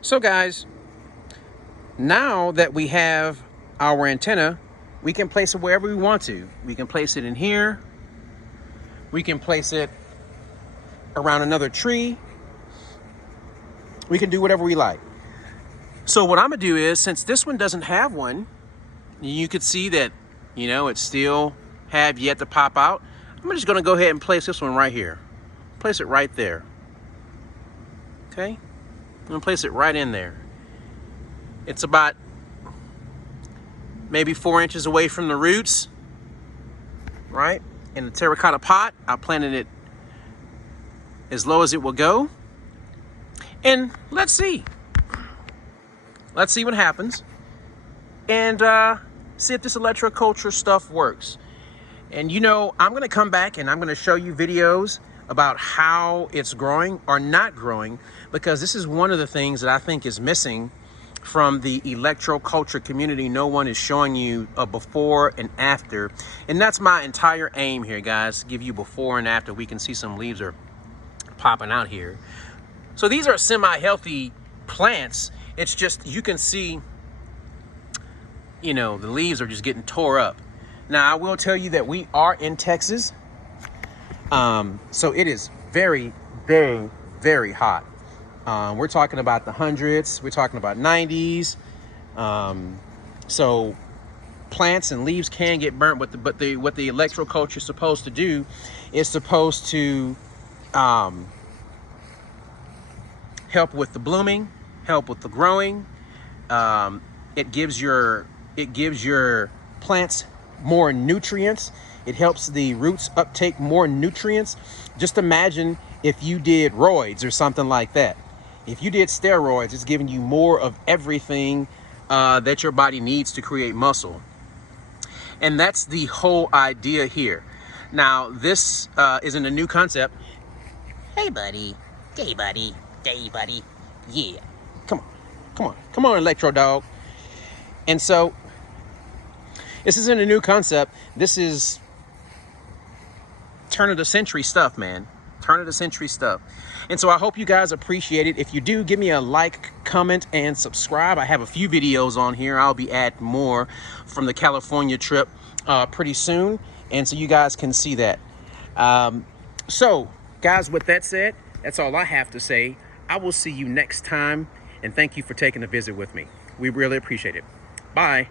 So guys, now that we have our antenna, we can place it wherever we want to. We can place it in here. We can place it around another tree. We can do whatever we like. So what I'm gonna do is, since this one doesn't have one, you could see that, it still have yet to pop out. I'm just gonna go ahead and place this one right here. Place it right there. Okay? I'm gonna place it right in there. It's about maybe 4 inches away from the roots, right? In the terracotta pot, I planted it as low as it will go. And let's see. Let's see what happens. And see if this ElectroCulture stuff works. And I'm gonna come back and I'm gonna show you videos about how it's growing or not growing, because this is one of the things that I think is missing from the ElectroCulture community. No one is showing you a before and after. And that's my entire aim here, guys, give you before and after. We can see some leaves are popping out here. So these are semi-healthy plants. It's just, you can see, the leaves are just getting tore up. Now, I will tell you that we are in Texas. So it is very, very, very hot. We're talking about the hundreds. We're talking about 90s. So plants and leaves can get burnt, but what the ElectroCulture is supposed to do is supposed to help with the blooming, help with the growing. It gives your plants more nutrients. It helps the roots uptake more nutrients. Just imagine if you did roids or something like that. If you did steroids, it's giving you more of everything that your body needs to create muscle. And that's the whole idea here. Now, this isn't a new concept. Hey, buddy. Hey, buddy. Hey, buddy. Yeah. Come on, Electro Dog. And so, this isn't a new concept. This is turn of the century stuff, man. Turn of the century stuff. And so I hope you guys appreciate it. If you do, give me a like, comment, and subscribe. I have a few videos on here. I'll be adding more from the California trip pretty soon. And so you guys can see that. So, guys, with that said, that's all I have to say. I will see you next time. And thank you for taking a visit with me. We really appreciate it. Bye.